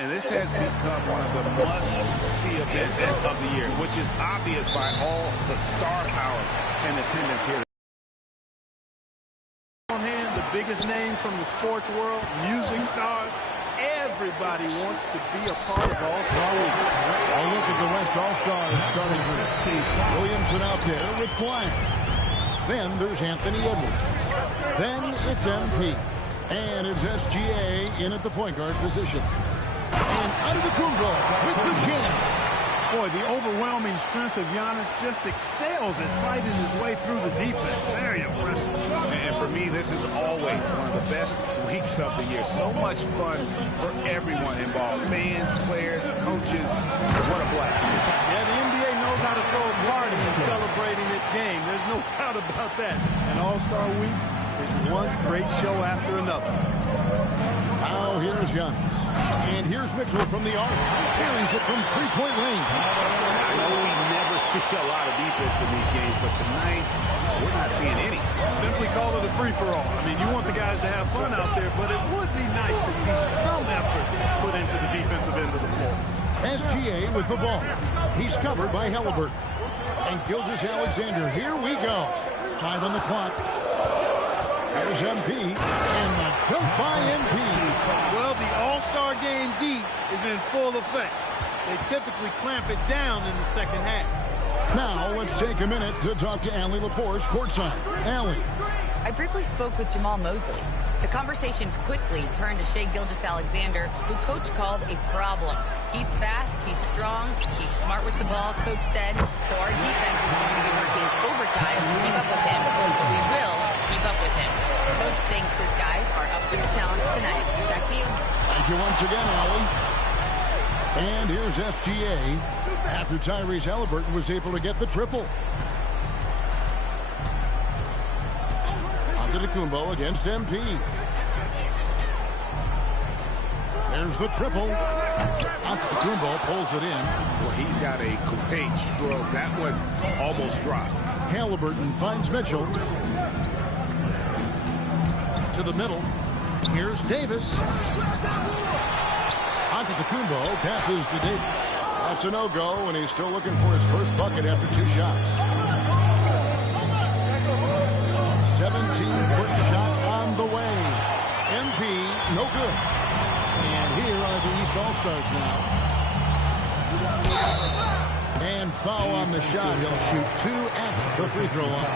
And this has become one of the must-see events of the year, which is obvious by all the star power and attendance here. On hand, the biggest names from the sports world, music stars, everybody wants to be a part of All-Star Week. I'll look at the West All-Stars starting group. Williamson out there with Flair. Then there's Anthony Edwards. Then it's MP. And it's SGA in at the point guard position. And Antetokounmpo with the jam. Boy, the overwhelming strength of Giannis just excels at fighting his way through the defense. Very impressive. And for me, this is always one of the best weeks of the year. So much fun for everyone involved. Fans, players, coaches. What a blast. Yeah, the NBA knows how to throw a party in celebrating its game. There's no doubt about that. And All-Star Week is one great show after another. Now here's Giannis. And here's Mitchell from the arc. Buries it from three-point range. I know we never see a lot of defense in these games, but tonight we're not seeing any. Simply call it a free-for-all. I mean, you want the guys to have fun out there, but it would be nice to see some effort put into the defensive end of the floor. SGA with the ball. He's covered by Halliburton. And Gilgeous-Alexander. Here we go. 5 on the clock. There's MP. And the dunk by MP. Well, the All-Star Game D is in full effect. They typically clamp it down in the second half. Now, let's take a minute to talk to Allie LaForce courtside. Allie. I briefly spoke with Jamal Mosley. The conversation quickly turned to Shai Gilgeous-Alexander, who Coach called a problem. He's fast, he's strong, he's smart with the ball, Coach said. So our defense is going to be working overtime to keep up with him. We will keep up with him. Coach thinks his guys are up for the challenge tonight. Back to you. Thank you once again, Allie. And here's SGA after Tyrese Halliburton was able to get the triple. Antetokounmpo against MP. There's the triple. Antetokounmpo pulls it in. Well, he's got a great stroke. That one almost dropped. Halliburton finds Mitchell. To the middle. Here's Davis. Antetokounmpo passes to Davis. That's a no-go, and he's still looking for his first bucket after 2 shots. 17-foot shot on the way. MP, no good. And here are the East All-Stars now. And foul on the shot. He'll shoot 2 at the free throw line.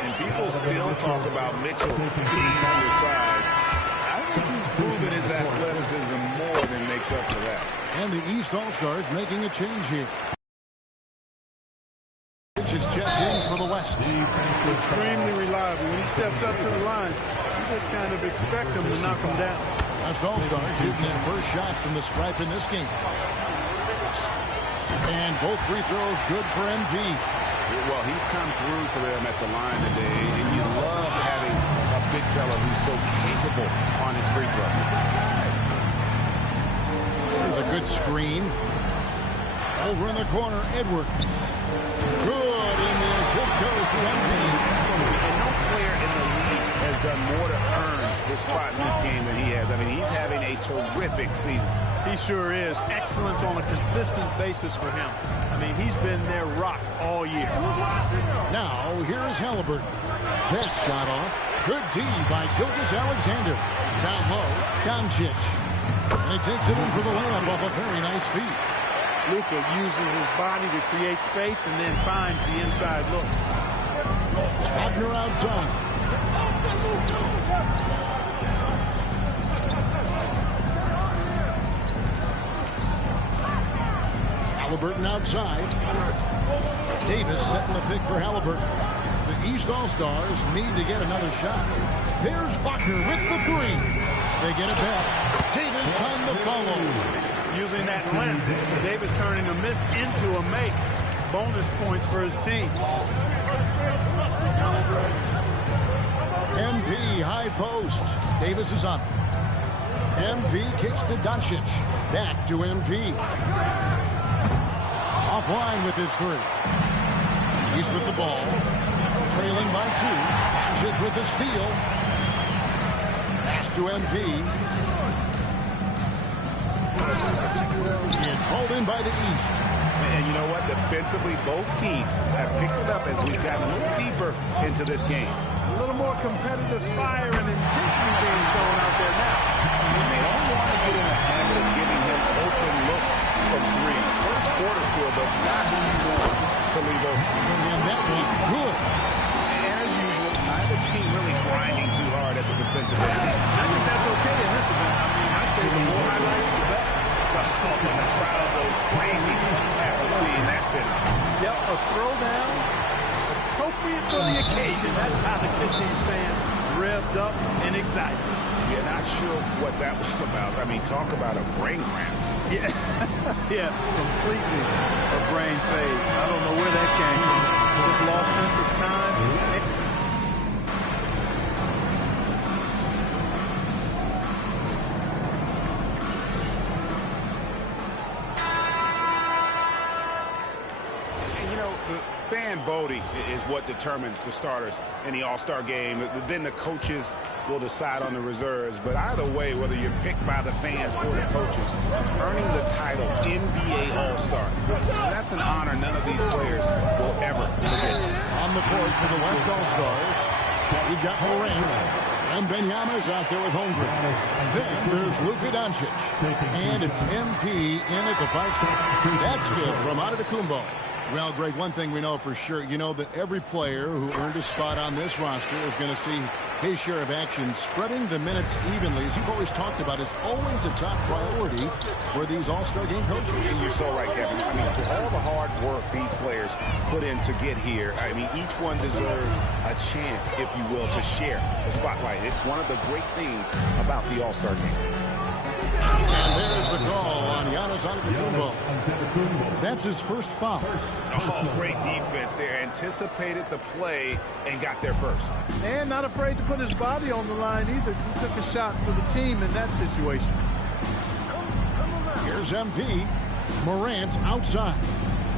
And people still talk about Mitchell being undersized. I think he's proven his athleticism more than makes up for that. And the East All-Stars making a change here. Which is checked in for the West. Extremely reliable. When he steps up to the line, you just kind of expect him to knock him down. West All-Stars shooting their first shots from the stripe in this game. And both free throws good for MP. Well, he's come through for them at the line today, and you love having a big fella who's so capable on his free throw. There's a good screen. Over in the corner, Edwards. Good in the assist goes to MP. And no player in the league has done more to earn his spot in this game than he has. I mean, he's having a terrific season. He sure is. Excellence on a consistent basis for him. I mean, he's been their rock all year. Now, here is Halliburton. That shot off. Good D by Gilgeous-Alexander. Down low, Doncic. And he takes it in for the layup off a very nice feed. Luka uses his body to create space and then finds the inside look. Wagner outside. Halliburton outside. Davis setting the pick for Halliburton. The East All-Stars need to get another shot. There's Wagner with the 3. They get it back. Davis on the follow. Using that length, Davis turning a miss into a make. Bonus points for his team. MP high post. Davis is up. MP kicks to Doncic. Back to MP. Offline with his 3. He's with the ball. Trailing by 2. Doncic with the steal. Pass to MP. It's hauled in by the East. And you know what? Defensively, both teams have picked it up as we've gotten a little deeper into this game. A little more competitive fire and intensity being shown out there now. And they don't want to get in the habit of giving him open looks from three. First quarter still, but not anymore to leave open. And that was good. And as usual, neither team really grinding too hard at the defensive end. I think that's okay in this event. I mean, I say the more highlights, the better. And the crowd goes crazy after seeing that finish. Yep, a throwdown, appropriate for the occasion. That's how to get these fans revved up and excited. Yeah, not sure what that was about. I mean, talk about a brain cramp. Yeah, yeah, completely a brain fade. I don't know where that came from. Just lost sense of time. Fan voting is what determines the starters in the All-Star game. Then the coaches will decide on the reserves. But either way, whether you're picked by the fans or the coaches, earning the title NBA All-Star, that's an honor none of these players will ever forget. On the court for the West All-Stars, we've got Morant. And Benyama's out there with Holmgren. Then there's Luka Doncic. And it's MP in at the 5 spot. That's good from Antetokounmpo. Well, Greg, one thing we know for sure, you know that every player who earned a spot on this roster is going to see his share of action. Spreading the minutes evenly, as you've always talked about, is always a top priority for these All-Star game coaches. And you're so right, Kevin. I mean, for all the hard work these players put in to get here, I mean, each one deserves a chance, if you will, to share the spotlight. It's one of the great things about the All-Star game. And there's the call on Giannis Antetokounmpo. That's his first foul. Oh, great defense there. Anticipated the play and got there first. And not afraid to put his body on the line either. He took a shot for the team in that situation. Here's MP. Morant outside.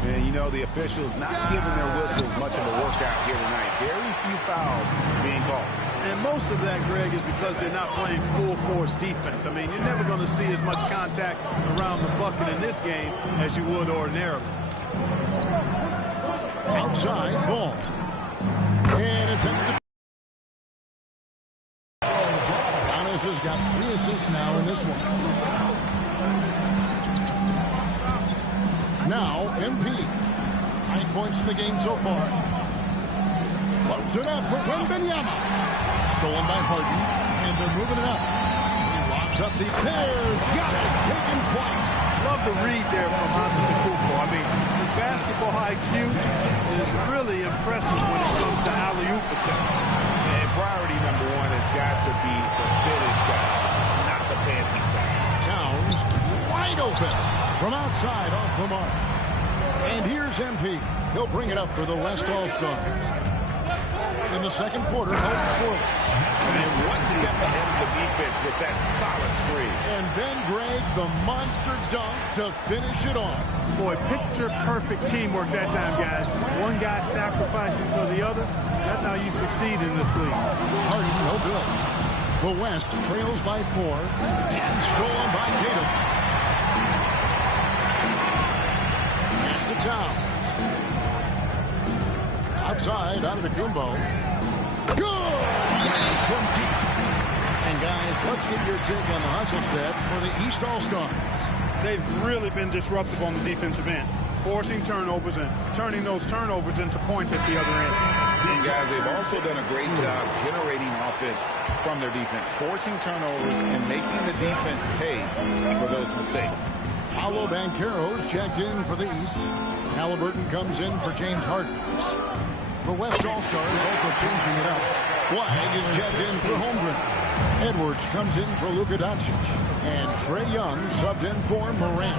And you know, the officials not giving their whistles much of a workout here tonight. Very few fouls being called. And most of that, Greg, is because they're not playing full-force defense. I mean, you're never going to see as much contact around the bucket in this game as you would ordinarily. Outside ball. And it's into the... Giannis has got 3 assists now in this one. Now, MP. 9 points in the game so far. Loads it up for Wembanyama. Stolen by Harden, and they're moving it up. He locks up the pairs. Giannis taking flight. Love the read there from Antetokounmpo. I mean, his basketball IQ is really impressive when it comes to alley-oop attempt. And priority number one has got to be the finish, guys, not the fancy stuff. Towns wide open from outside off the mark. And here's MP. He'll bring it up for the West All-Stars. In the second quarter, holds scoreless. And one step ahead of the defense with that solid screen. And then, Greg, the monster dunk to finish it off. Boy, picture-perfect teamwork that time, guys. One guy sacrificing for the other. That's how you succeed in this league. Harden, no good. The West trails by 4 and stolen by Tatum. Pass to Towns. Outside, Antetokounmpo. Good! Finish from deep. And guys, let's get your take on the hustle stats for the East All-Stars. They've really been disruptive on the defensive end, forcing turnovers and turning those turnovers into points at the other end. And guys, they've also done a great job generating offense from their defense, forcing turnovers and making the defense pay for those mistakes. Paolo Banchero's checked in for the East. Halliburton comes in for James Harden. The West All-Stars also changing it up. Flag is checked in for Holmgren. Edwards comes in for Luka Doncic. And Trae Young subbed in for Morant.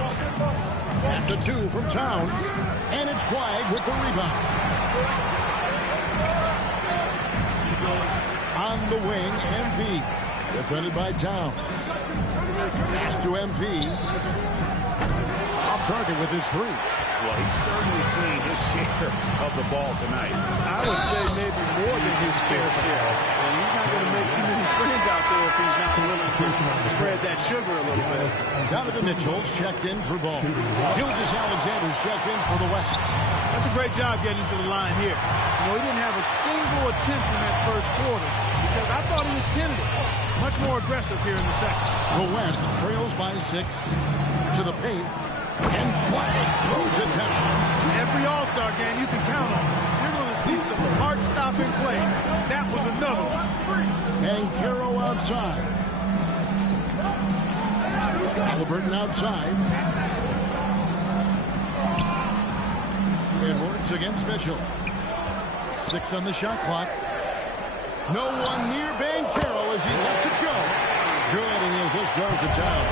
That's a 2 from Towns. And it's Flag with the rebound. On the wing, MP. Defended by Towns. Pass to MP. Off target with his 3. Well, he's certainly seeing his share of the ball tonight. I would say maybe more than his fair share. And he's not going to make too many friends out there if he's not willing to spread that sugar a little bit. Donovan Mitchell's checked in for ball. Gilgeous-Alexander's checked in for the West. That's a great job getting to the line here. You know, he didn't have a single attempt in that first quarter because I thought he was tentative. Much more aggressive here in the second. The West trails by 6 to the paint. And Flag throws it down. Every All-Star game you can count on. You're going to see some heart-stopping play. That was another one. And Caro outside. Halliburton outside. Edwards against Mitchell. 6 on the shot clock. No one near Banchero as he lets it go. Good, and as this goes to town.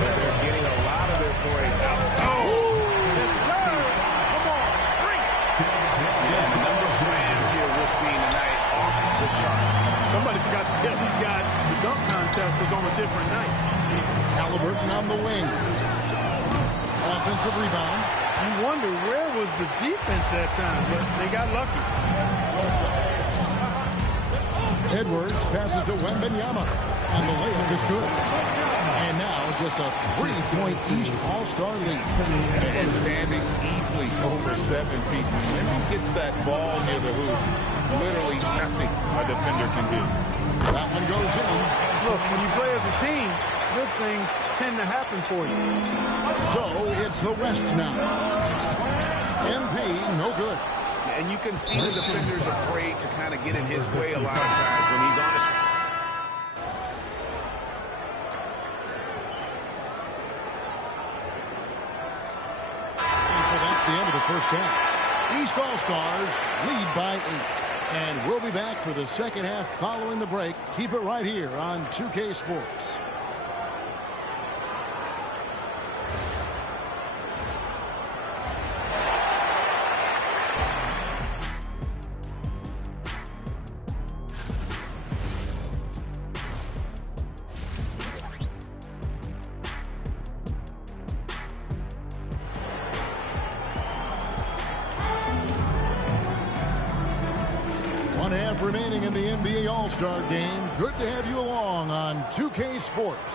But they're getting a lot of their points outside. Oh, yes, sir. Come on. Yeah, the number of slams here we're seeing tonight off the charts. Somebody forgot to tell these guys the dunk contest is on a different night. Halliburton on the wing. Offensive rebound. You wonder where was the defense that time, but they got lucky. Edwards passes to Wembanyama, and the layup is good. And now just a 3-point East All-Star lead. And standing easily over 7 feet. When he gets that ball near the hoop, literally nothing a defender can do. That one goes in. Look, when you play as a team, good things tend to happen for you. So it's the West now. MP, no good. And you can see the defender's afraid to kind of get in his way a lot of times when he's on his... And so that's the end of the first half. East All-Stars lead by 8. And we'll be back for the second half following the break. Keep it right here on 2K Sports. Remaining in the NBA All-Star game. Good to have you along on 2K Sports.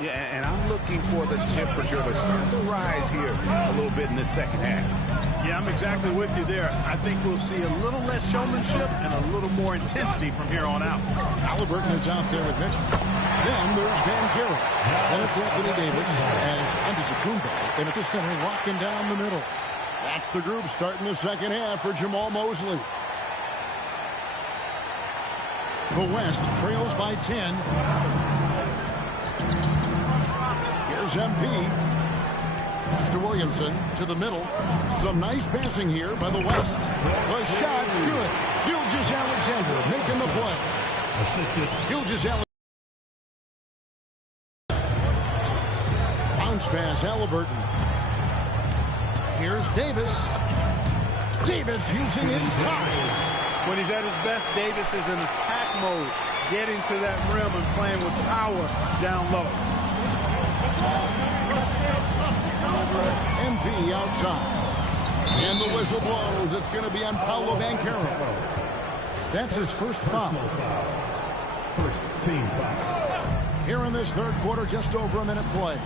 Yeah, and I'm looking for the temperature to start to rise here a little bit in the second half. Yeah, I'm exactly with you there. I think we'll see a little less showmanship and a little more intensity from here on out. Halliburton is out there with Mitchell. Then there's Banchero. Then it's Anthony Davis and Antetokounmpo. And at the center, locking down the middle. That's the group starting the second half for Jamal Mosley. The West trails by 10. Here's MP. Mr. Williamson to the middle. Some nice passing here by the West. The shot's good. Gilgeous-Alexander making the play. Gilgeous-Alexander. Bounce pass, Halliburton. Here's Davis. Davis using his size. When he's at his best, Davis is in attack mode, getting to that rim and playing with power down low. MP outside. And the whistle blows. It's going to be on Paolo Banchero. That's his first foul. First team foul. Here in this third quarter, just over a minute play.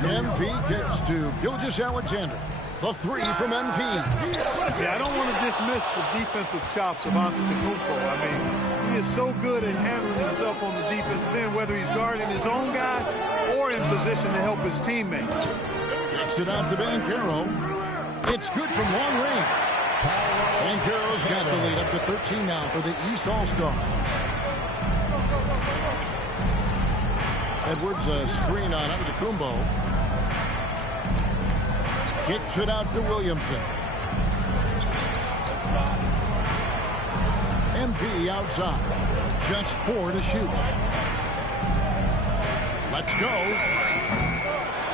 MP gets to Gilgeous-Alexander. The 3 from MP. Yeah, I don't want to dismiss the defensive chops of Antetokounmpo. I mean, he is so good at handling himself on the defensive end, whether he's guarding his own guy or in position to help his teammates. Kicks it out to Banchero. It's good from long range. Banchero's got the lead up to 13 now for the East All-Star. Edwards a screen on Antetokounmpo. Kicks it out to Williamson. MP outside. Just 4 to shoot. Let's go.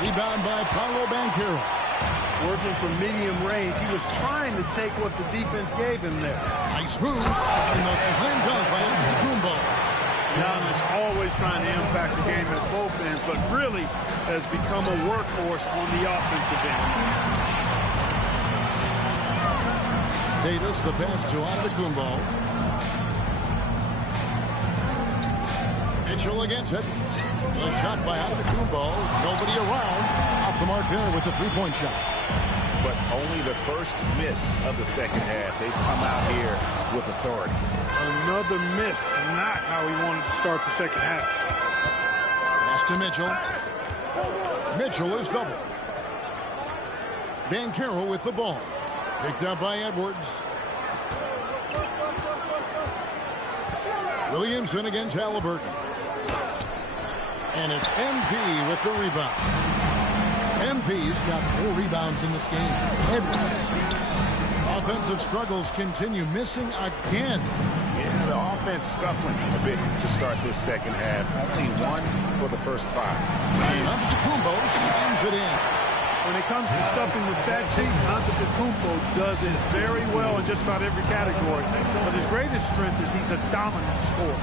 Rebound by Paolo Banchero. Working from medium range. He was trying to take what the defense gave him there. Nice move. And the slam dunk by Antetokounmpo. Giannis always trying to impact the game at both ends, but really has become a workhorse on the offensive end. Davis, the pass to Antetokounmpo. Mitchell against it. The shot by Antetokounmpo. Nobody around. Off the mark there with the three-point shot. But only the first miss of the second half. They've come out here with authority. Another miss. Not how he wanted to start the second half. Pass to Mitchell. Mitchell is double. Banchero with the ball. Picked up by Edwards. Williamson against Halliburton. And it's MP with the rebound. MP's got 4 rebounds in this game. Edwards. Offensive struggles continue, missing again. Yeah, the offense scuffling a bit to start this second half. Only 1 for the first 5. And Antetokounmpo slams it in. When it comes to stuffing the stat sheet, Antetokounmpo does it very well in just about every category. But his greatest strength is he's a dominant scorer.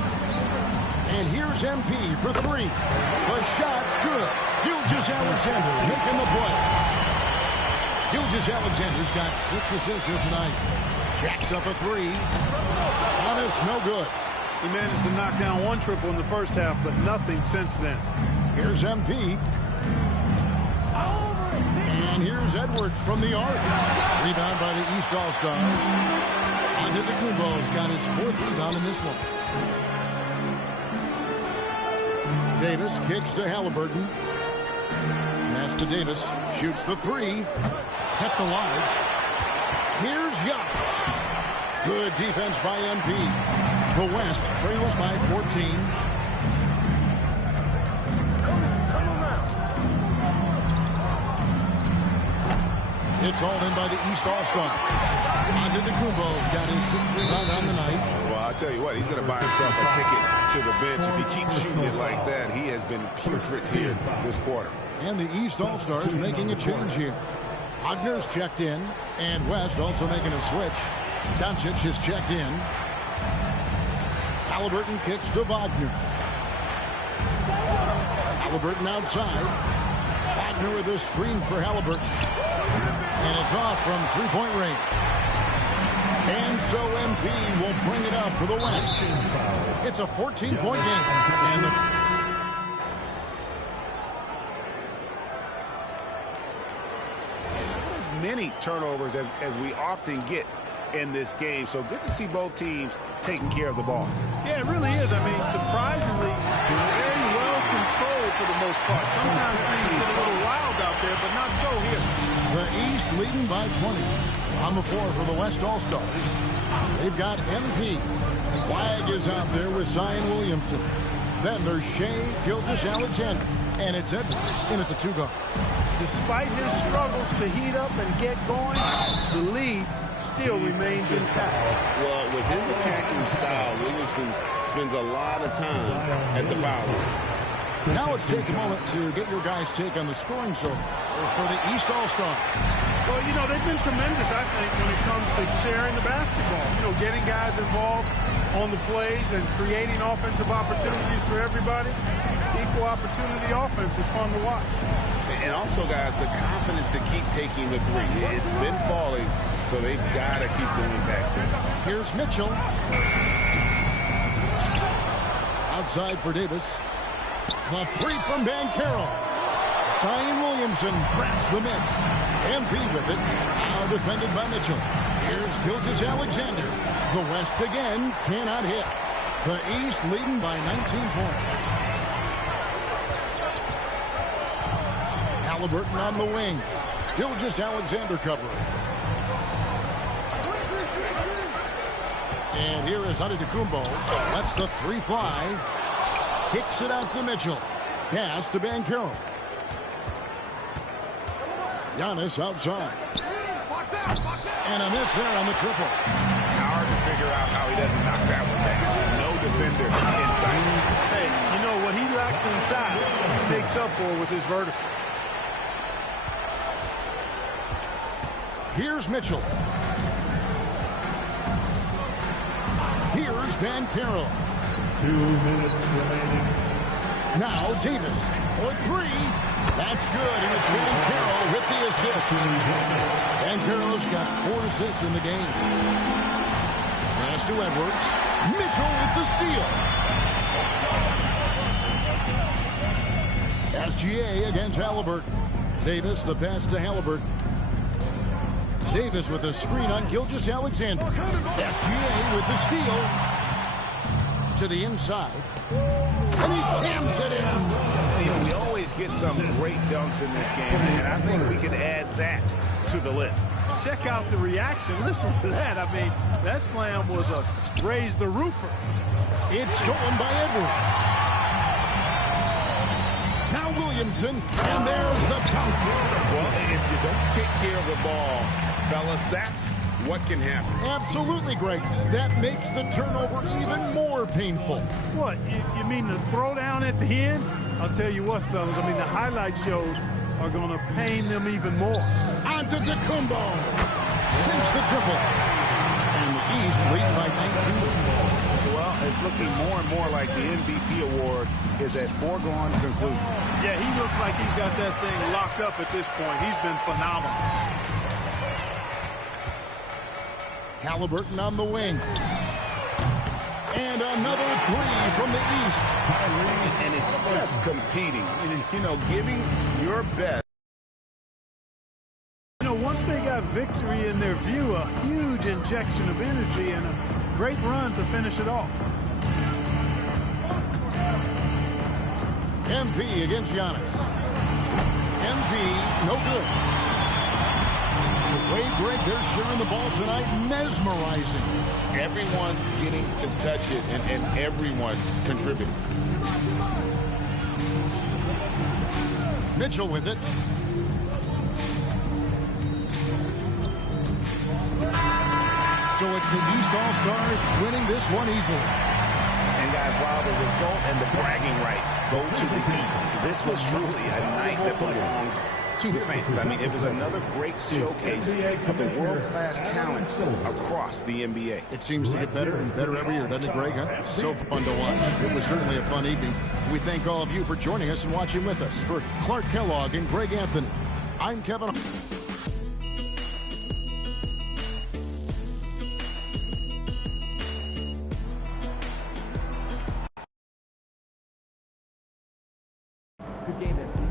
And here's MP for 3. The shot's good. Gilgeous-Alexander making the play. Gilgeous-Alexander's got 6 assists here tonight. Jacks up a 3. Giannis, no good. He managed to knock down 1 triple in the first half, but nothing since then. Here's MP. And here's Edwards from the arc. Rebound by the East All-Stars. Antetokounmpo's got his 4th rebound in this one. Davis kicks to Halliburton. Pass to Davis. Shoots the 3. Kept alive. Here's Giannis. Good defense by MP. The West trails by 14. It's all in by the East All-Star. Antetokounmpo's got his 6th rebound on the night. Well, I'll tell you what, he's going to buy himself a ticket to the bench. If he keeps shooting it like that, he has been putrid here this quarter. And the East All-Stars making a change here. Wagner's checked in, and West also making a switch. Doncic is checked in. Halliburton kicks to Wagner. Halliburton outside. Wagner with a screen for Halliburton. And it's off from three-point range. And so MP will bring it up for the West. It's a 14-point game. And not as many turnovers as we often get in this game. So good to see both teams taking care of the ball. Yeah, it really is. I mean, surprisingly, very well controlled for the most part. Sometimes things get a little wild out there, but not so here. The East leading by 20. On the floor for the West All-Stars. They've got MP. Flag is out there with Zion Williamson. Then there's Shai Gilgeous-Alexander. And it's Edwards in at the 2-guard. Despite his struggles to heat up and get going, the lead still remains intact. Well, with his attacking style, Williamson spends a lot of time at the foul line. Now let's take a moment to get your guys' take on the scoring so far for the East All-Stars. Well, you know, they've been tremendous, I think, when it comes to sharing the basketball. You know, getting guys involved on the plays and creating offensive opportunities for everybody. Equal opportunity offense is fun to watch. And also, guys, the confidence to keep taking the 3. It's been falling, so they've got to keep going back to it. Here's Mitchell. Outside for Davis. The 3 from Banchero. Zion Williamson grabs the miss. MP with it. Now defended by Mitchell. Here's Gilgeous-Alexander. The West again cannot hit. The East leading by 19 points. Halliburton on the wing. Gilgeous-Alexander covering. And here is Antetokounmpo. That's the 3 fly. Kicks it out to Mitchell. Pass to Banchero. Giannis outside. And a miss there on the triple. Hard to figure out how he doesn't knock that one down. No defender inside. Hey, you know, what he lacks inside, he makes up for with his vertical. Here's Mitchell. Here's Banchero. 2 minutes remaining. Now Davis for three. That's good, and it's Van Carroll with the assist. Van Carroll's got 4 assists in the game. Pass to Edwards. Mitchell with the steal. SGA against Halliburton. Davis, the pass to Halliburton. Davis with a screen on Gilgeous-Alexander. SGA with the steal. To the inside. And he jams it in. You know, we always get some great dunks in this game, and I think we could add that to the list. Check out the reaction. Listen to that. I mean, that slam was a raise the roofer. It's stolen by Edwards. Now Williamson, and there's the dunk. Well, if you don't take care of the ball, fellas, that's what can happen. Absolutely, Greg. That makes the turnover even more painful. What, you mean the throwdown at the end? I'll tell you what, fellas, I mean, the highlight shows are going to pain them even more. Antetokounmpo sinks the triple. And the East leads by 19. Well, it's looking more and more like the MVP award is a foregone conclusion. Yeah, he looks like he's got that thing locked up at this point. He's been phenomenal. Halliburton on the wing. And another three from the East. And it's just competing, you know, giving your best. You know, once they got victory in their view, a huge injection of energy and a great run to finish it off. MP against Giannis. MP, no good. Wade, Greg, they're sharing the ball tonight, mesmerizing. Everyone's getting to touch it, and everyone's contributing. Mitchell with it. So it's the East All-Stars winning this one easily. And guys, while the result and the bragging rights go to the East, this was truly a night that belonged to the fans. I mean, it was another great showcase of the world-class talent across the NBA. It seems to get better and better every year, doesn't it, Greg? Huh? So fun to watch. It was certainly a fun evening. We thank all of you for joining us and watching with us. For Clark Kellogg and Greg Anthony, I'm Kevin. Good game, MP.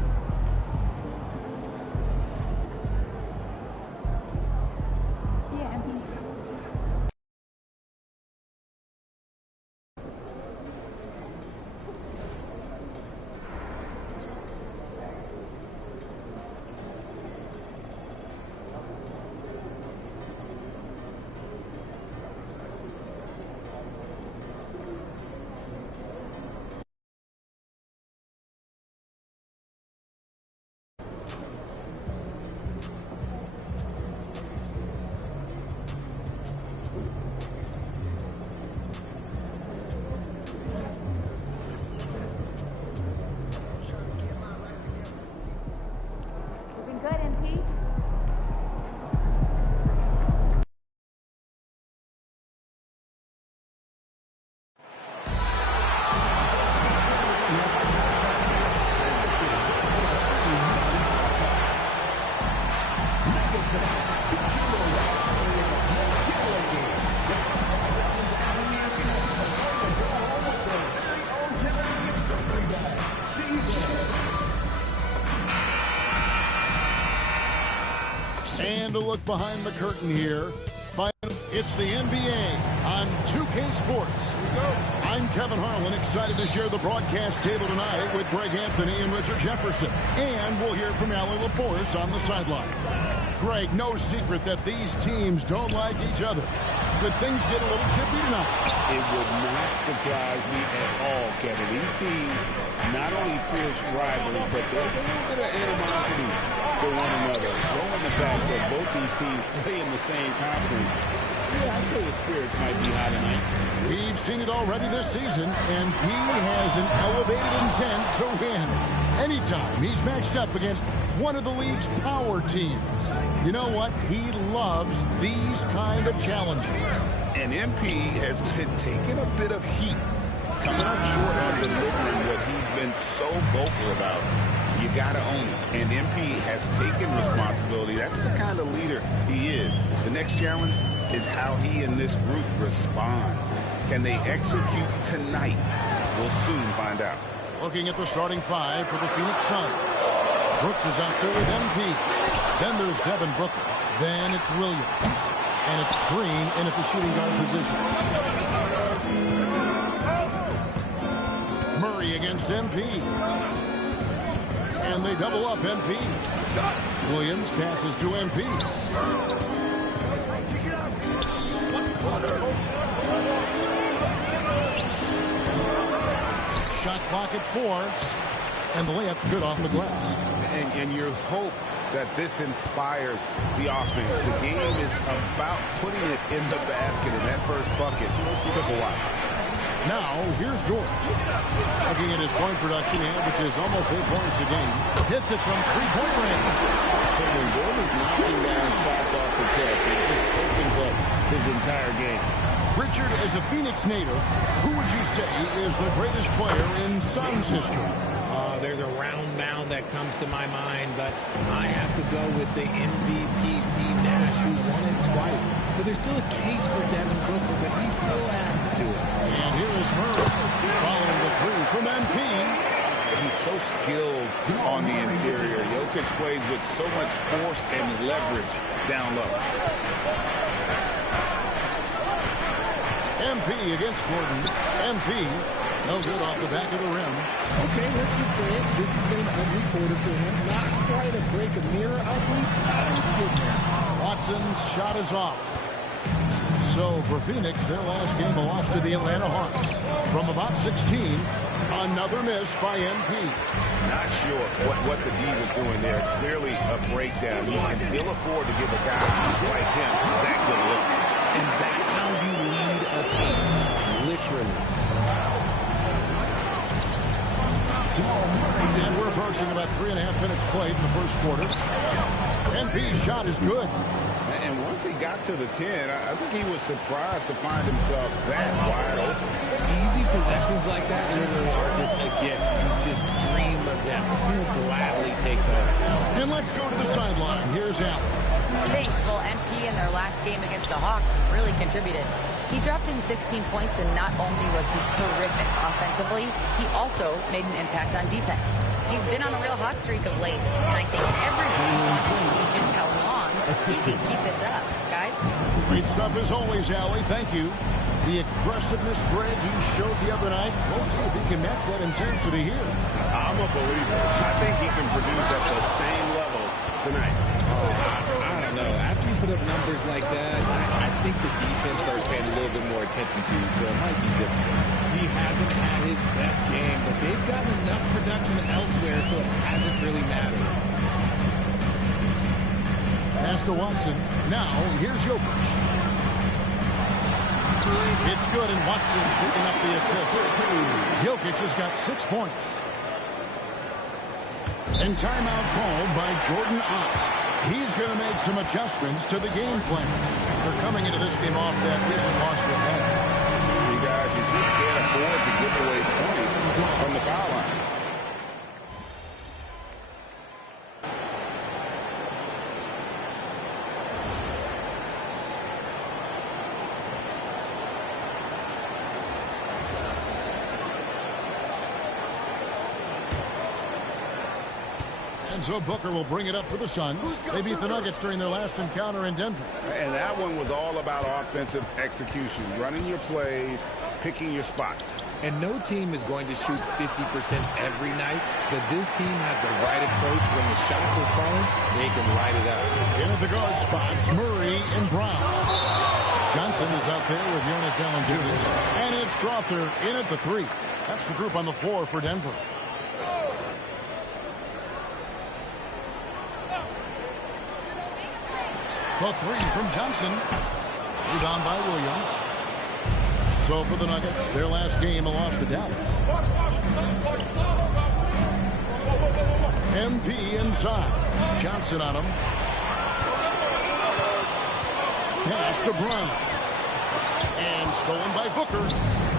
Looking good, MP. And a look behind the curtain here. It's the NBA on 2K Sports. I'm Kevin Harlan, excited to share the broadcast table tonight with Greg Anthony and Richard Jefferson. And we'll hear from Allie LaForce on the sideline. Greg, no secret that these teams don't like each other. Could things get a little chippy tonight? It would not surprise me at all, Kevin. These teams, not only fierce rivals, but there's a little bit of animosity for one another. Knowing the fact that both these teams play in the same conference, yeah, I'd say the spirits might be high tonight. We've seen it already this season, and he has an elevated intent to win. Anytime he's matched up against one of the league's power teams. You know what? He loves these kind of challenges. And MP has been taking a bit of heat coming up short on delivering what he's been so vocal about. You got to own it. And MP has taken responsibility. That's the kind of leader he is. The next challenge is how he and this group responds. Can they execute tonight? We'll soon find out. Looking at the starting five for the Phoenix Suns. Brooks is out there with MP. Then there's Devin Booker. Then it's Williams. And it's Green in at the shooting guard position. Murray against MP. And they double up MP. Williams passes to MP. Shot clock at 4. And the layup's good off the glass. And you hope that this inspires the offense. The game is about putting it in the basket, and that first bucket took a while. Now, here's George. Looking at his point production, he averages almost 8 points a game. Hits it from three-point range. When Gordon is knocking down shots off the catch, it just opens up his entire game. Richard, as a Phoenix native, who would you say is the greatest player in Suns history? There's a round mound that comes to my mind, but I have to go with the MVP, Steve Nash, who won it twice. But there's still a case for Devin Booker, but he's still adding to it. And here is Murray, following the three from MP. He's so skilled on the interior. Jokic plays with so much force and leverage down low. MP against Gordon. MP, no good off the back of the rim. Okay, let's just say it. This has been an ugly quarter for him. Not quite a break a mirror ugly, but it's getting there. Watson's shot is off. So for Phoenix, their last game a loss to the Atlanta Hawks. From about 16, another miss by MP. Not sure what the D was doing there. Clearly a breakdown. You can ill afford to give a guy like him that good look. And that's how you lead a team. Literally. And we're approaching about 3.5 minutes played in the first quarter. MP's shot is good. And once he got to the 10, I think he was surprised to find himself that wide open. Easy possessions like that really are just a gift. You just dream of them. You'll gladly take those. And let's go to the sideline. Here's Allen. Thanks. Well, MP in their last game against the Hawks really contributed. He dropped in 16 points, and not only was he terrific offensively, he also made an impact on defense. He's been on a real hot streak of late, and I think everyone wants to see just how long he can keep this up. Guys? Great stuff as always, Allie. Thank you. The aggressiveness, Greg, he showed the other night. We'll see if he can match that intensity here. I'm a believer. I think he can produce at the same level tonight. I don't know. After you put up numbers like that, I think the defense starts paying a little bit more attention to you, so it might be different. He hasn't had his best game, but they've gotten enough production elsewhere, so it hasn't really mattered. Pass to Watson. Now, here's Jokic. It's good, and Watson picking up the assist. Jokic has got 6 points. And timeout called by Jordan Ott. He's going to make some adjustments to the game plan. They're coming into this game off that recent loss to Atlanta. You guys, you just can't afford to give away points from the foul line. And so Booker will bring it up for the Suns. They beat the Nuggets during their last encounter in Denver. And that one was all about offensive execution, running your plays, picking your spots. And no team is going to shoot 50% every night, but this team has the right approach. When the shots are falling, they can light it up. In at the guard spots, Murray and Brown. Johnson is out there with Jonas Valanciunas. And it's Strother in at the 3. That's the group on the floor for Denver. The 3 from Johnson. Rebound by Williams. So for the Nuggets, their last game, a loss to Dallas. MP inside. Johnson on him. Pass to Brown. And stolen by Booker.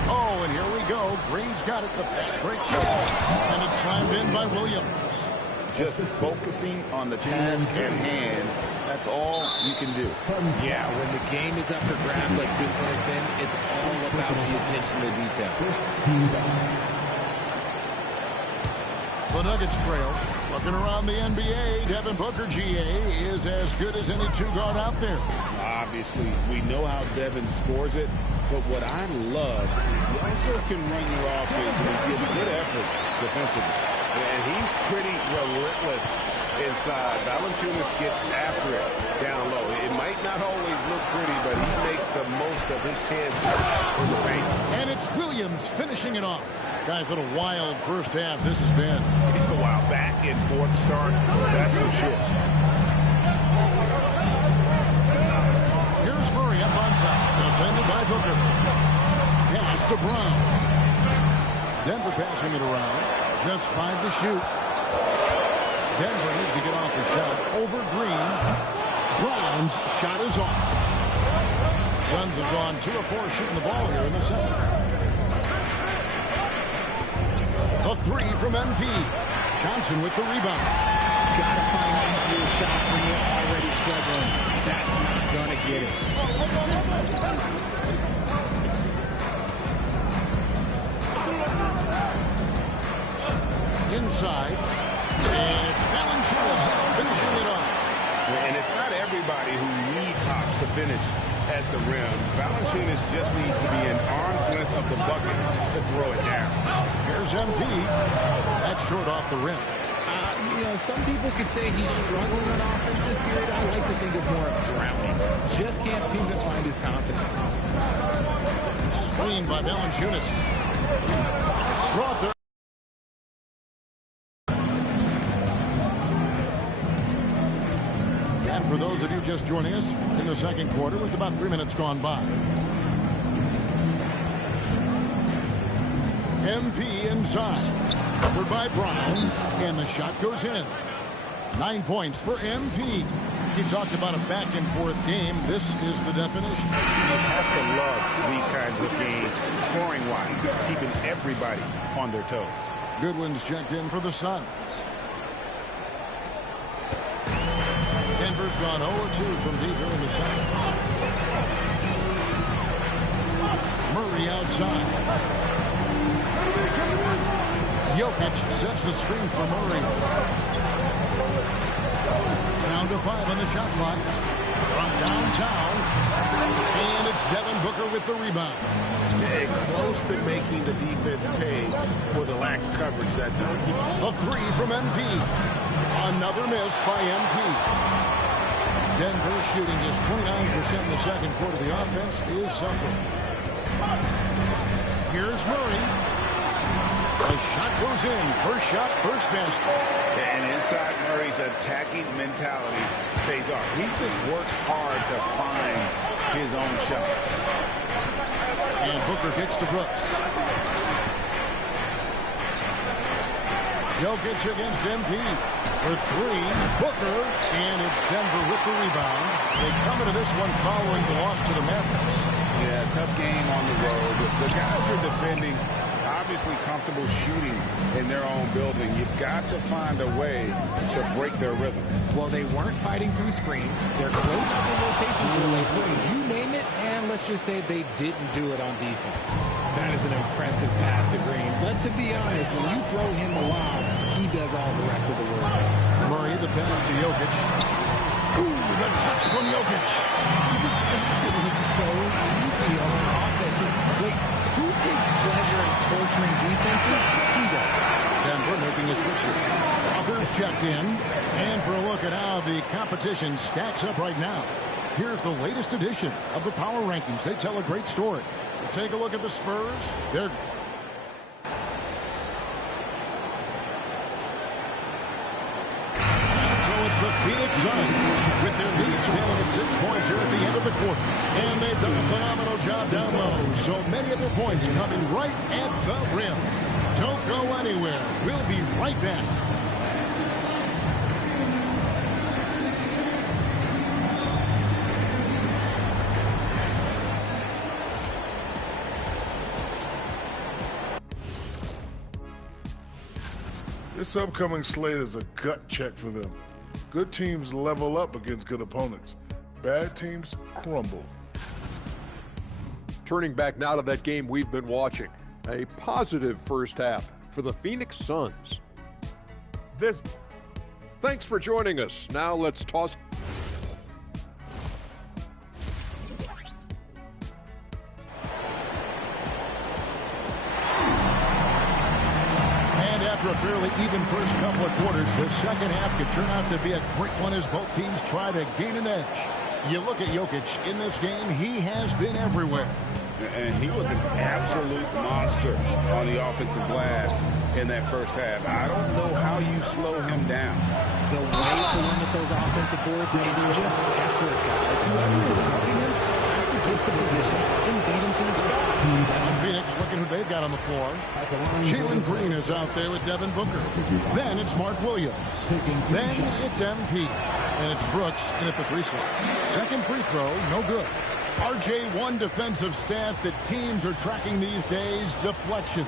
Oh, and here we go. Green's got it. The fast break chance. And it's slammed in by Williams. Just focusing on the task at hand. That's all you can do. Yeah, when the game is up for grabs like this one has been, it's all about the attention to detail. The Nuggets trail. Looking around the NBA, Devin Booker, GA, is as good as any two-guard out there. Obviously, we know how Devin scores it, but what I love, you also can run your offense and give good effort defensively. And he's pretty relentless inside. Valanciunas gets after it down low. It might not always look pretty, but he makes the most of his chances in the paint. And it's Williams finishing it off. Guys, what a wild first half this has been. A while back and forth start, that's for sure. Here's Murray up on top, defended by Booker. Pass to Brown. Denver passing it around. Just 5 to shoot. Denver needs to get off the shot. Over Green. Brown's shot is off. Suns have gone 2 of 4 shooting the ball here in the second. A 3 from MP. Johnson with the rebound. Gotta find easier shots when you're already struggling. That's not gonna get it. Inside. And it's Valanciunas finishing it off. And it's not everybody who needs hops to finish at the rim. Valanciunas just needs to be an arm's length of the bucket to throw it down. Here's MP. That's short off the rim. You know, some people could say he's struggling on offense this period. I like to think of more of drowning. Just can't seem to find his confidence. Screened by Valanciunas. Strawther. And for those of you just joining us in the second quarter, with about 3 minutes gone by. MP inside. Covered by Brown. And the shot goes in. 9 points for MP. He talked about a back-and-forth game. This is the definition. You have to love these kinds of games, scoring-wise, keeping everybody on their toes. Goodwin's checked in for the Suns. Denver's gone 0-2 from deep here in the second. Murray outside. Jokic sets the screen for Murray. Down to 5 on the shot clock. From downtown. And it's Devin Booker with the rebound. And close to making the defense pay for the lax coverage that time. A 3 from MP. Another miss by MP. Denver shooting just 29% in the second quarter. The offense is suffering. Here's Murray. The shot goes in. First shot, first basket. And inside Murray's attacking mentality pays off. He just works hard to find his own shot. And Booker kicks to Brooks. Jokic against MP for 3. Booker, and it's Denver with the rebound. They come into this one following the loss to the Mavericks. Yeah, tough game on the road. The guys are defending, obviously comfortable shooting in their own building. You've got to find a way to break their rhythm. Well, they weren't fighting through screens. Their closest to rotations were late. You name it, and let's just say they didn't do it on defense. That is an impressive pass to Green. But to be honest, when you throw him a lob, he does all the rest of the work. Murray, the pass to Jokic. Ooh, the touch from Jokic. He just makes it look so easy on offense. Wait, who takes pleasure in torturing defenses? He does. Denver making a switch here. Walker's checked in. And for a look at how the competition stacks up right now, here's the latest edition of the Power Rankings. They tell a great story. We'll take a look at the Spurs. They're it's the Phoenix Suns with their lead standing at 6 points here at the end of the quarter. And they've done a phenomenal job down low. So many of their points coming right at the rim. Don't go anywhere. We'll be right back. This upcoming slate is a gut check for them. Good teams level up against good opponents. Bad teams crumble. Turning back now to that game we've been watching. A positive first half for the Phoenix Suns. Thanks for joining us. Now let's toss. After a fairly even first couple of quarters, the second half could turn out to be a quick one as both teams try to gain an edge. You look at Jokic in this game, he has been everywhere. And he was an absolute monster on the offensive glass in that first half. I don't know how you slow him down. The way to limit those offensive boards is just effort, guys. Whoever is guarding him has to get to position and beat him to the spot. And Phoenix looking who they've got on the floor. Jalen Green is out there with Devin Booker. Then it's Mark Williams. Then it's MP. And it's Brooks in at the free throw. Second free throw, no good. RJ, one defensive stat that teams are tracking these days, deflections.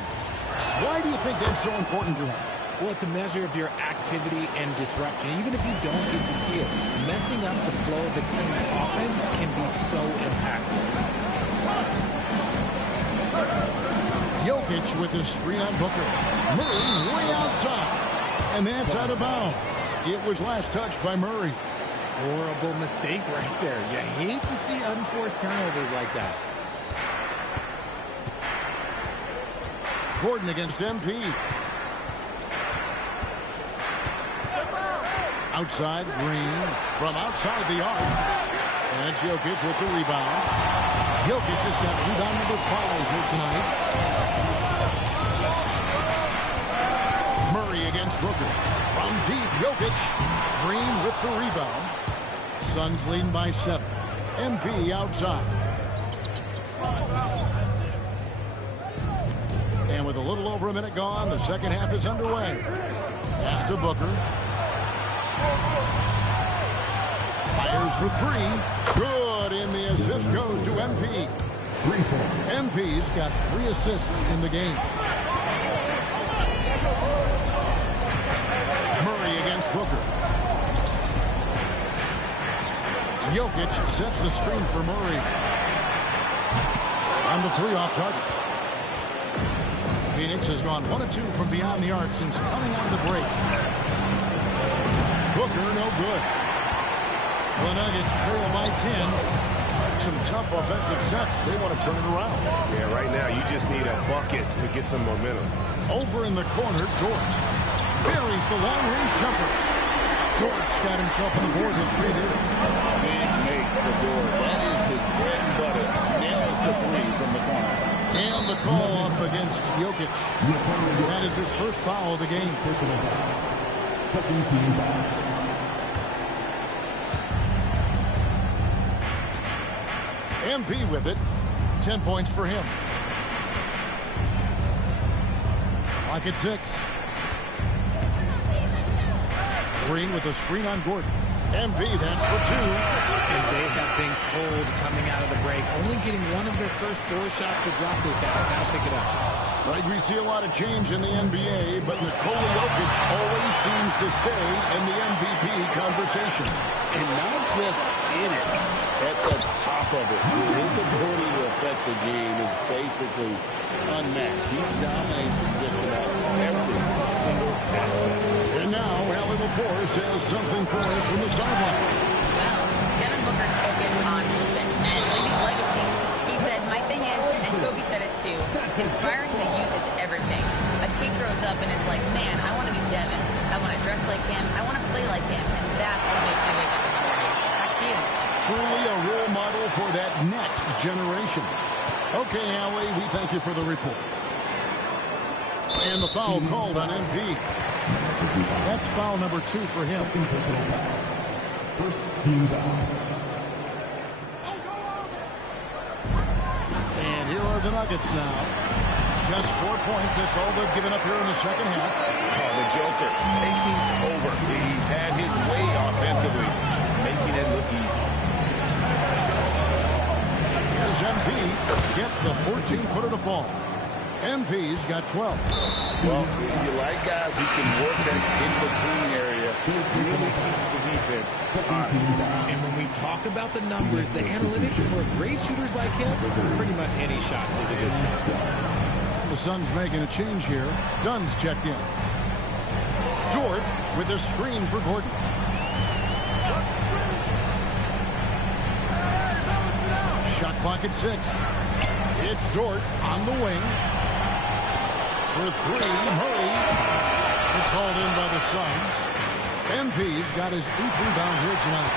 Why do you think that's so important to them? Well, it's a measure of your activity and disruption. Even if you don't get the steal, messing up the flow of the team's offense can be so impactful. Jokic with the screen on Booker. Murray way outside. And that's out of bounds. It was last touched by Murray. Horrible mistake right there. You hate to see unforced turnovers like that. Gordon against MP. Outside, Green. From outside the arc. And it's Jokic with the rebound. Jokic has got rebound number 5 here tonight. Murray against Booker. From deep, Jokic. Green with the rebound. Suns leading by 7. MP outside. And with a little over a minute gone, the second half is underway. Pass to Booker. Fires for 3. Good, and the assist goes to MP. MP's got 3 assists in the game. Murray against Booker. Jokic sets the screen for Murray. On the 3 off target. Phoenix has gone 1 of 2 from beyond the arc since coming out of the break. Booker, no good. The Nuggets trail by 10. Some tough offensive sets. They want to turn it around. Yeah, right now you just need a bucket to get some momentum. Over in the corner, Dort buries the long-range jumper. Dort's got himself on the board with 3 there. Big make for Dort. That is his bread and butter. Nails the 3 from the corner. And the call off against Jokic. That is his first foul of the game. Second team foul. MP with it. 10 points for him. Clock at 6. Green with a screen on Gordon. MP, that's for 2. And they have been cold coming out of the break. Only getting one of their first 4 shots to drop this out. Now pick it up. Right, we see a lot of change in the NBA, but Nikola Jokic always seems to stay in the MVP conversation. And not just in it, at the top of it. His ability to affect the game is basically unmatched. He dominates in just about every single aspect. And now, Allie LaForce has something for us from the sideline. Well, Devin Booker's focused on movement and leaving a legacy. He said, my thing is, and Kobe said it too, inspiring the youth is everything. A kid grows up and is like, man, I want to be Devin. I want to dress like him. I want to play like him. And that's what makes me wake up in the morning. Back to you. Truly a role model for that next generation. Okay, Allie, we thank you for the report. And the foul called on MP. That's foul number 2 for him. First team foul. And here are the Nuggets now. Just 4 points. That's all they've given up here in the second half. Oh, the Joker taking over. He's had his way offensively, making it look easy. Here's MP. Gets the 14-footer to fall. MP's got 12. Well, you like guys who can work that in-between area, really keeps the defense honest. And when we talk about the numbers, the analytics for great shooters like him, pretty much any shot is a good shot. The Suns making a change here. Dunn's checked in. Dort with a screen for Gordon. Shot clock at 6. It's Dort on the wing. For 3, Murray. It's hauled in by the Suns. MP's got his 8th rebound here tonight.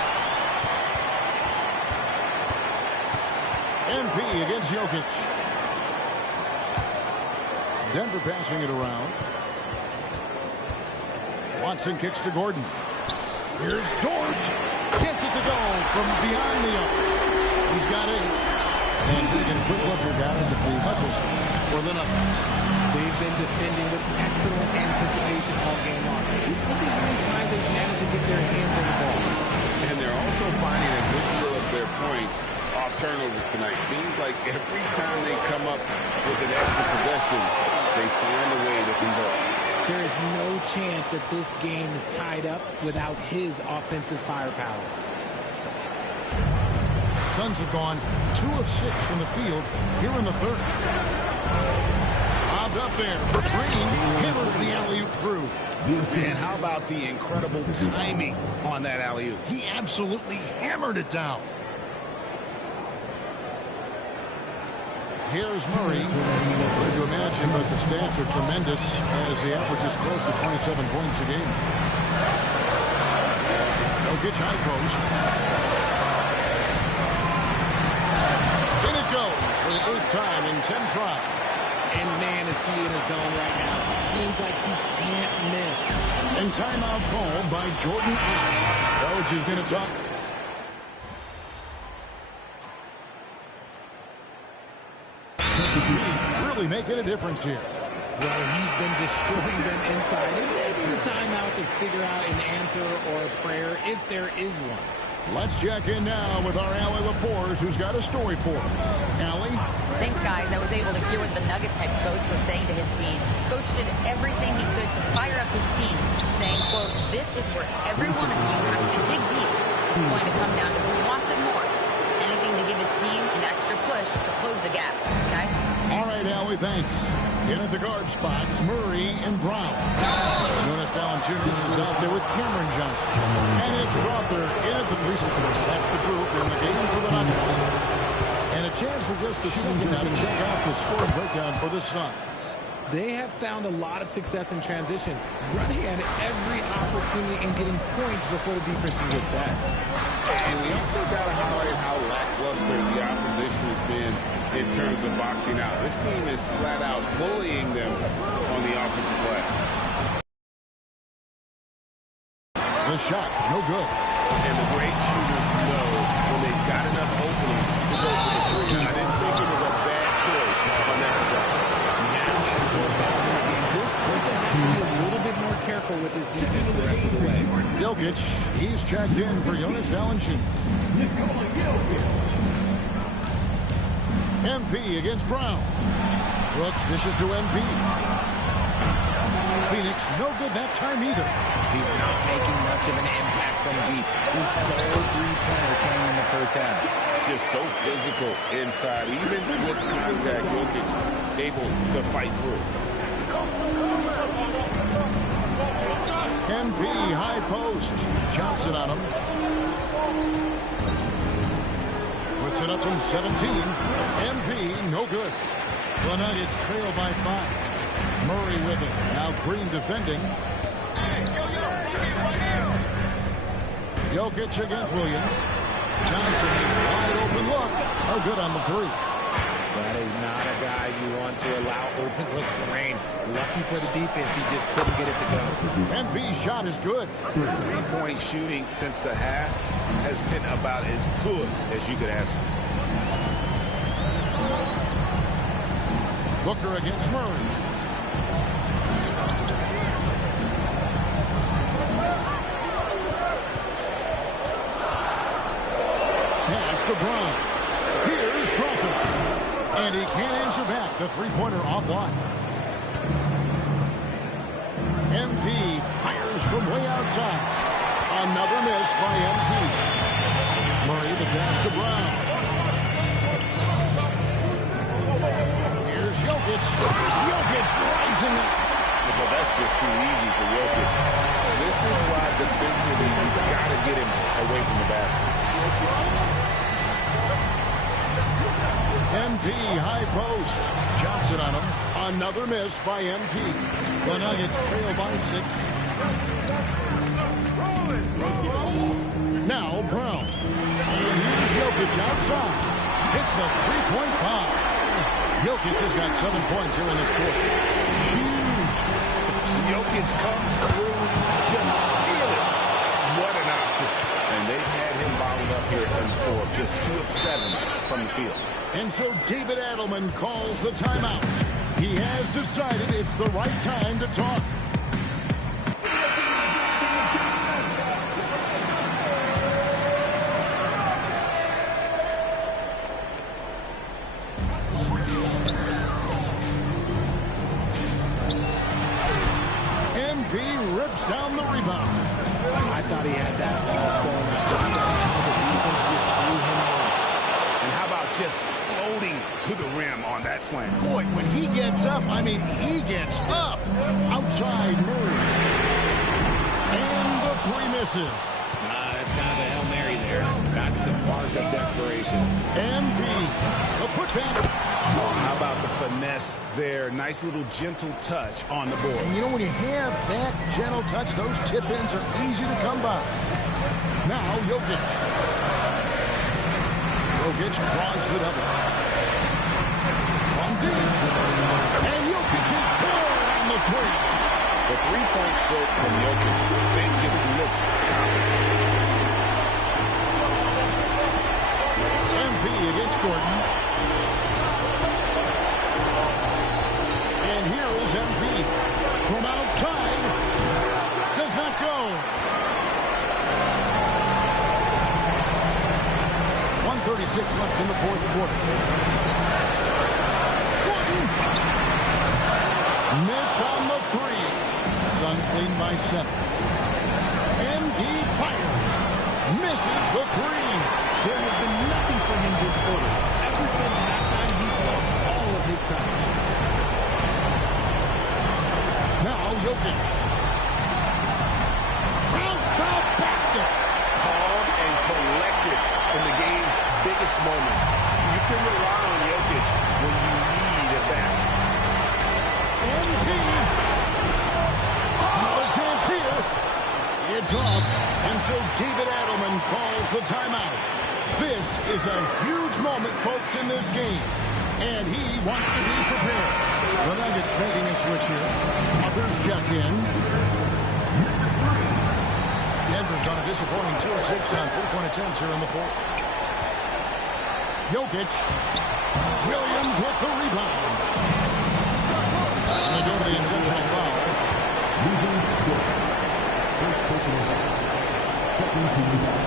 MP against Jokic. Denver passing it around. Watson kicks to Gordon. Here's Dort. Gets it to go from beyond the arc. He's got 8. And taking a quick look here, guys, at the hustle stats for the Nuggets. They've been defending with excellent anticipation all game long. Just look at how many times they've managed to get their hands on the ball. And they're also finding a good deal of their points off turnovers tonight. Seems like every time they come up with an extra possession, they find a way to convert. There is no chance that this game is tied up without his offensive firepower. Suns have gone 2 of 6 from the field here in the third. Bobbed up there for Green. Hammers the alley-oop through. And how about the incredible timing on that alley-oop? He absolutely hammered it down. Here's Murray. Hard to imagine, but the stats are tremendous as he averages close to 27 points a game. Jokic high post. In it goes for the 8th time in 10 tries. And man, is he in his zone right now. Seems like he can't miss. And timeout called by Jordan Ott. Coach is going to talk. Really making a difference here. Well, he's been destroying them inside. And maybe the timeout to figure out an answer or a prayer if there is one. Let's check in now with our Allie LaForce, who's got a story for us. Allie? Thanks, guys. I was able to hear what the Nuggets head coach was saying to his team. Coach did everything he could to fire up his team, saying, quote, "This is where every one of you has to dig deep. It's going to come down to who wants it more. Anything to give his team an extra push to close the gap." Guys? All right, Allie, thanks. In at the guard spots, Murray and Brown. Jonas Valanciunas is out there with Cameron Johnson. And it's Crawford in at the 3 spots. That's the group in the game for the Nuggets. And a chance for just a second now to check out the score breakdown for the Suns. They have found a lot of success in transition, running at every opportunity and getting points before the defense can get set. And we also got to highlight how lackluster the opposition has been in terms of boxing out. This team is flat out bullying them on the offensive glass. The shot, no good. And the great shooters know when they've got enough opening to go for the 3. I didn't think it was a bad choice on that shot. Now, he's going to have to be a little bit more careful with his defense the rest of the way. Jokic, he's checked in for Jonas Valanciunas. MP against Brown. Brooks dishes to MP. Phoenix, no good that time either. He's not making much of an impact from deep. His sole 3-pointer came in the first half. Just so physical inside. Even with contact, Jokic able to fight through. MP high post. Johnson on him. Puts it up from 17. MP, no good. The Nuggets trail by 5. Murray with it. Now Green defending. Jokic against Williams. Johnson, wide open look. No good on the 3. That is not a guy you want to allow open looks from range. Lucky for the defense, he just couldn't get it to go. MP's shot is good. 3-point shooting since the half has been about as good as you could ask for. Booker against Murray. Pass to Brown. Here's Crawford. And he can't answer back. The three-pointer offline. MP fires from way outside. Another miss by MP. Murray the pass to Brown. Here's Jokic. Jokic rising up. Well, that's just too easy for Jokic. This is why defensively you've got to get him away from the basket. MP high post. Johnson on him. Another miss by MP. The Nuggets trail by 6. Now Brown. And here's Jokic outside. Hits the three-point bomb. Jokic has got 7 points here in this quarter. Huge. Jokic comes through just fearless. What an option. And they've had him bottled up here in the fourth. Just 2 of 7 from the field. And so David Adelman calls the timeout. He has decided it's the right time to talk. MP rips down the rebound. I thought he had that all sewn up. Somehow the defense just threw him off. And how about just floating to the rim on that slam? Boy, when he gets up, I mean, he gets up. Outside Murray. And the 3 misses. That's kind of a Hail Mary there. That's the mark of desperation. MP, a putback. Oh, how about the finesse there? Nice little gentle touch on the board. And you know, when you have that gentle touch, those tip-ins are easy to come by. Now, Jokic. Jokic draws the double. From deep. And Jokic is poor on the 3. The three-point stroke from Jokic, it just looks confident. MP against Gordon. And here is MP. From outside. Does not go. 1:36 left in the fourth quarter. Gordon. Missed on the 3. Suns lead by 7. MP fires. Misses the 3. There has been nothing for him this quarter. Ever since halftime, he's lost all of his time. Now Jokic. Out the basket. Calm and collected in the game's biggest moments. You can rely on Jokic when you need a basket. MP. Another chance here. It's off. And so David Adelman calls the timeout. This is a huge moment, folks, in this game. And he wants to be prepared. The Nuggets making a switch here. Others check in. Denver's got a disappointing 2 of 6 on 3-point attempts here in the fourth. Jokic. Williams with the rebound. And they go to the intentional foul. First personal foul. Second team foul.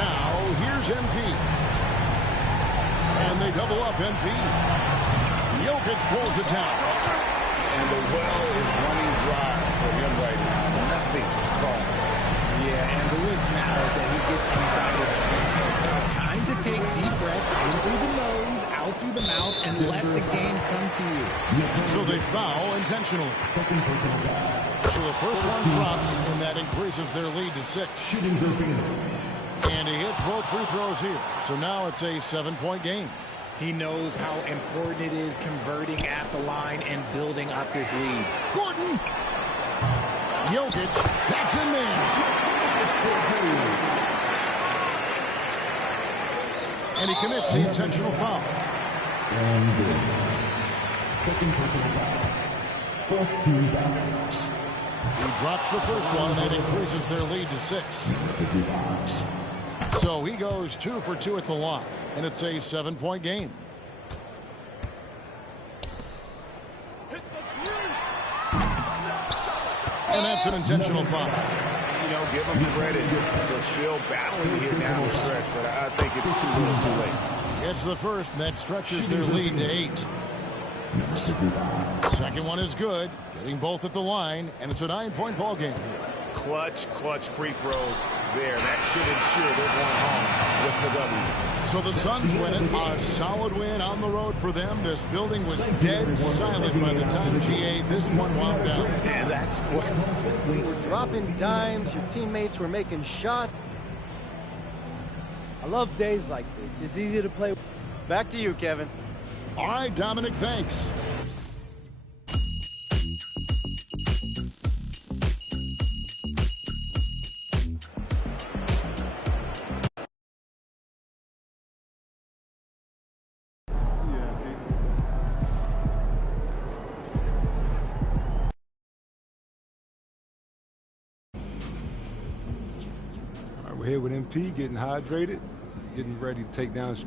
Now, here's MP. And they double up MP. Jokic pulls it down. And the well is running dry for him right now. Nothing called. Yeah, and Lewis matters that he gets inside his head. Time to take deep breaths in through the nose, out through the mouth, and let the game come to you. So they foul intentionally. Second personal foul. So the first one drops, and that increases their lead to 6. Shooting for Phoenix. And he hits both free throws here. So now it's a 7-point game. He knows how important it is converting at the line and building up his lead. Gordon. Jokic. That's in there. And he commits the intentional foul. And good. Second personal foul. Fourth team foul. He drops the first one, and that increases their lead to 6. 55. So he goes 2 for 2 at the line, and it's a 7-point game. And that's an intentional foul. You know, give them credit for still battling here down the stretch, but I think it's too little too late. It's the first, and that stretches their lead to 8. Second one is good, getting both at the line, and it's a 9-point ball game. Clutch free throws there. That should ensure they're going home with the W. So the Suns win it. A solid win on the road for them. This building was dead silent by the time GA this one wound down. And that's what we were dropping dimes. Your teammates were making shots. I love days like this. It's easy to play. Back to you, Kevin. All right, Dominic, thanks. We're here with MP, getting hydrated, getting ready to take down his...